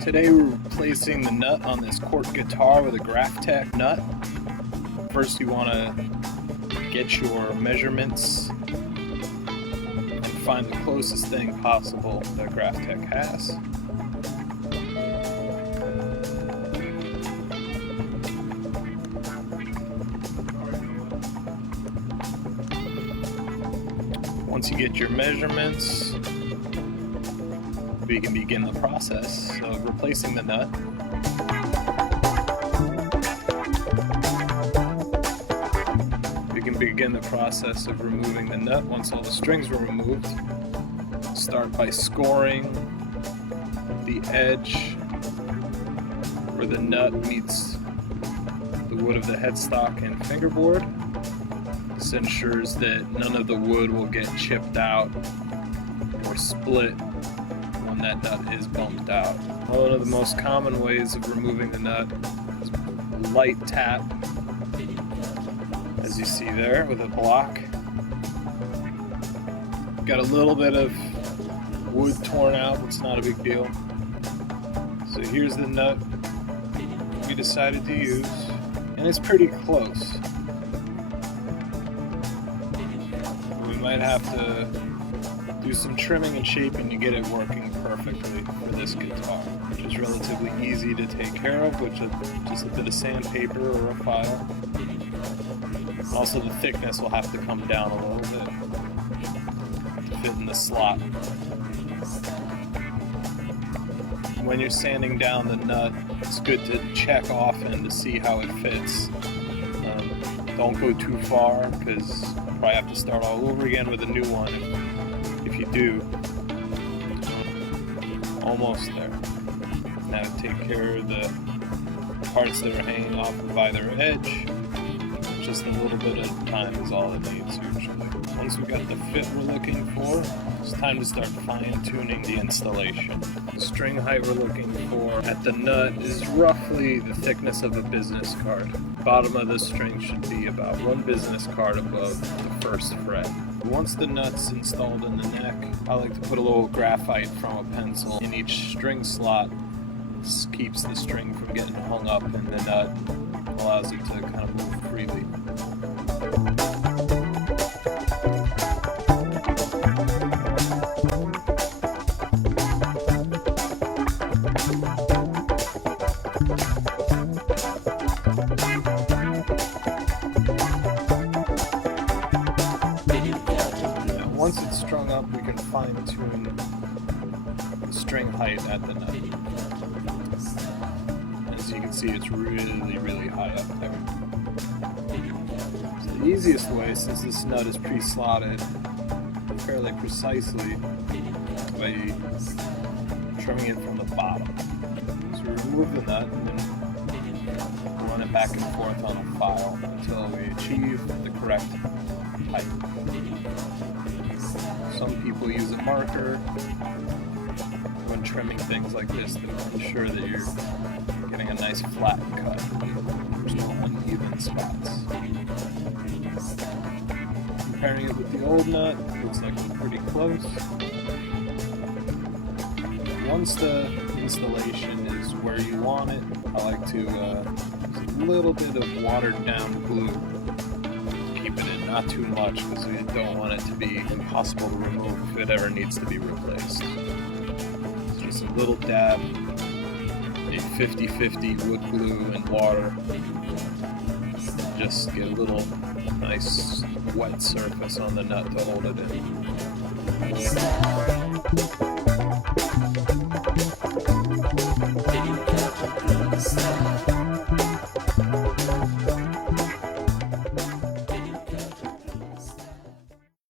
Today we're replacing the nut on this cork guitar with a Graphtec nut. First you want to get your measurements and find the closest thing possible that Graphtec has. Once you get your measurements, we can begin the process of replacing the nut. We can begin the process of removing the nut once all the strings were removed. Start by scoring the edge where the nut meets the wood of the headstock and fingerboard. This ensures that none of the wood will get chipped out or split when that nut is bumped out. One of the most common ways of removing the nut is a light tap, as you see there, with a block. Got a little bit of wood torn out, it's not a big deal. So here's the nut we decided to use, and it's pretty close. We might have to do some trimming and shaping to get it working perfectly for this guitar, which is relatively easy to take care of with just a bit of sandpaper or a file. Also, the thickness will have to come down a little bit to fit in the slot. When you're sanding down the nut, it's good to check often to see how it fits. Don't go too far, because you'll probably have to start all over again with a new one. If you do, almost there. Now take care of the parts that are hanging off of either edge. Just a little bit of time is all it needs usually. Once we got the fit we're looking for, it's time to start fine-tuning the installation. The string height we're looking for at the nut is roughly the thickness of a business card. The bottom of the string should be about one business card above the first fret. Once the nut's installed in the neck, I like to put a little graphite from a pencil in each string slot. This keeps the string from getting hung up in the nut, allows it to kind of move freely. Once it's strung up, we can fine-tune the string height at the nut. As you can see, it's really high up there. So the easiest way, since this nut is pre-slotted fairly precisely, by trimming it from the bottom. So we remove the nut and then run it back and forth on a file until we achieve the correct height. Some people use a marker when trimming things like this to ensure that you're getting a nice flat cut. There's no uneven spots. Comparing it with the old nut, looks like we're pretty close. Once the installation is where you want it, I like to use a little bit of watered down glue. Keep it in, not too much, because we don't want it to be impossible to remove if it ever needs to be replaced. So just a little dab, a 50-50 wood glue and water. Just get a little nice wet surface on the nut to hold it in.